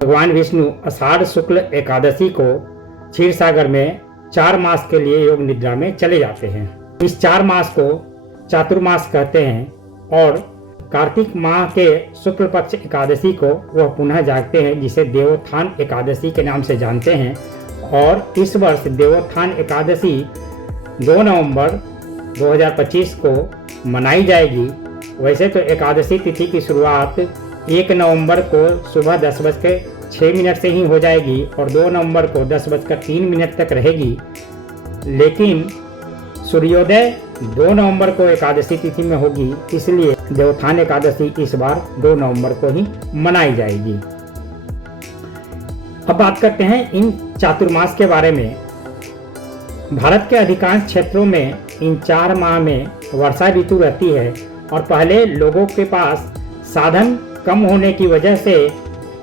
भगवान विष्णु आषाढ़ शुक्ल एकादशी को क्षीर सागर में 4 मास के लिए योग निद्रा में चले जाते हैं। इस 4 मास को चातुर्मास कहते हैं और कार्तिक माह के शुक्ल पक्ष एकादशी को वह पुनः जागते हैं, जिसे देवोत्थान एकादशी के नाम से जानते हैं। और इस वर्ष देवोत्थान एकादशी 2 नवंबर 2025 को मनाई जाएगी। वैसे तो एकादशी तिथि की शुरुआत 1 नवंबर को सुबह 10:06 से ही हो जाएगी और 2 नवंबर को 10:03 तक रहेगी, लेकिन सूर्योदय 2 नवंबर को एकादशी तिथि में होगी, इसलिए देवोत्थान एकादशी इस बार 2 नवंबर को ही मनाई जाएगी। अब बात करते हैं इन चातुर्मास के बारे में। भारत के अधिकांश क्षेत्रों में इन 4 माह में वर्षा ऋतु रहती है और पहले लोगों के पास साधन कम होने की वजह से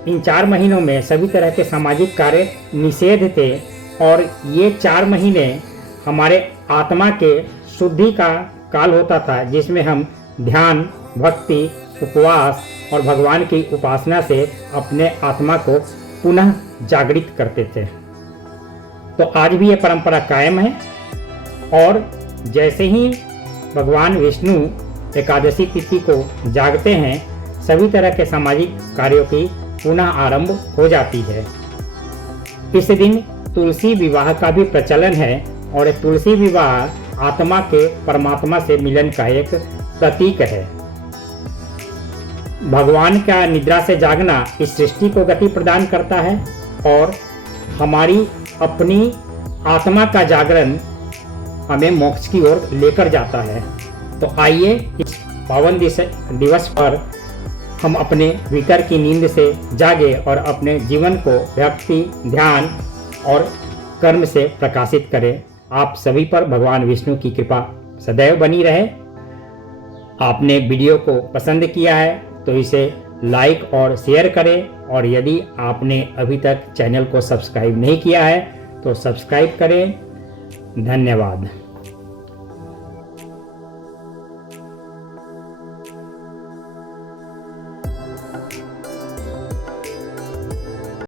इन 4 महीनों में सभी तरह के सामाजिक कार्य निषेध थे और ये 4 महीने हमारे आत्मा के शुद्धि का काल होता था, जिसमें हम ध्यान, भक्ति, उपवास और भगवान की उपासना से अपने आत्मा को पुनः जागृत करते थे। तो आज भी ये परंपरा कायम है और जैसे ही भगवान विष्णु एकादशी तिथि को जागते हैं, सभी तरह के सामाजिक कार्यों की पुनः आरंभ हो जाती है। इस दिन तुलसी विवाह का भी प्रचलन है और तुलसी विवाह आत्मा के परमात्मा से मिलन का एक प्रतीक है। भगवान का निद्रा से जागना इस सृष्टि को गति प्रदान करता है और हमारी अपनी आत्मा का जागरण हमें मोक्ष की ओर लेकर जाता है। तो आइए इस पावन दिवस पर हम अपने भीतर की नींद से जागे और अपने जीवन को भक्ति, ध्यान और कर्म से प्रकाशित करें। आप सभी पर भगवान विष्णु की कृपा सदैव बनी रहे। आपने वीडियो को पसंद किया है तो इसे लाइक और शेयर करें और यदि आपने अभी तक चैनल को सब्सक्राइब नहीं किया है तो सब्सक्राइब करें। धन्यवाद।